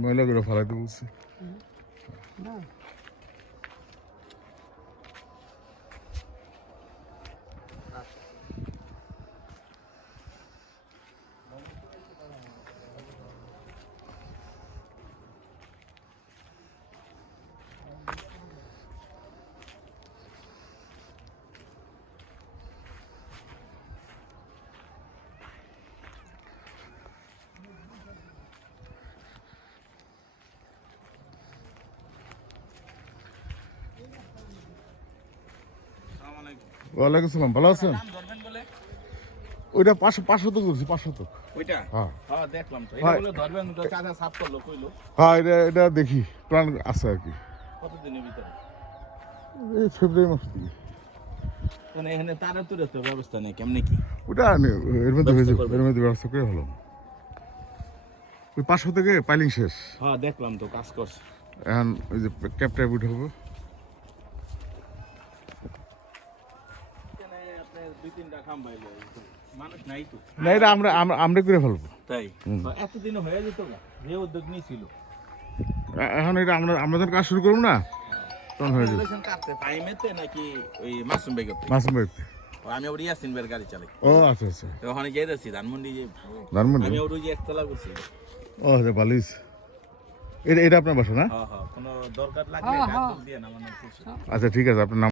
ময়লাগুলো ফালাইতে বলছি। না ওয়ালাইকুম সালাম ভালো আছেন? ওইটা পাঁচশো পাঁচশো তো করছি পাঁচশো তো। ওইটা? হ্যাঁ। হ্যাঁ দেখলাম তো। কইলো। হ্যাঁ এটা এটা দেখি প্ল্যান আছে আর কি। কতদিনের ভিতরে? এই ফেব্রুয়ারি মাস থেকে। মানে এখানে তারা তো তো ব্যবস্থা নেই কেমনে কি? ওটা নে- এর মধ্যে হয়ে যাবে এর মধ্যে ব্যবস্থা করে হলো ওই পাঁচশো থেকে পাইলিং শেষ। হ্যাঁ দেখলাম তো কাজ করছে। এখন ওই যে এখানে না এটা আমরা আমরা আমরা করে ফেলব। তাই? হুম। এতদিনও হয়ে যেত না। যে উদ্যোগ নিয়েছিল এখন এটা আমরা আমরা যখন কাজ শুরু করব না তখন হয়ে যাবে। পাইমেতে নাকি ওই মাসুম বেগতে মাসুম আমি ওর ইয়াসিন বের গাড়ি চালাই। ও আচ্ছা আচ্ছা। তো ওখানে যাই যাচ্ছি ধানমন্ডি যে ধানমন্ডি? আমি ওর ওই যে একতলা করছি। ও আচ্ছা বালিশ। এটা এটা আপনার বাসা না? হ্যাঁ হ্যাঁ কোনো দরকার লাগলে হ্যাঁ, হ্যাঁ। দিয়ে না। আচ্ছা ঠিক আছে আপনার নাম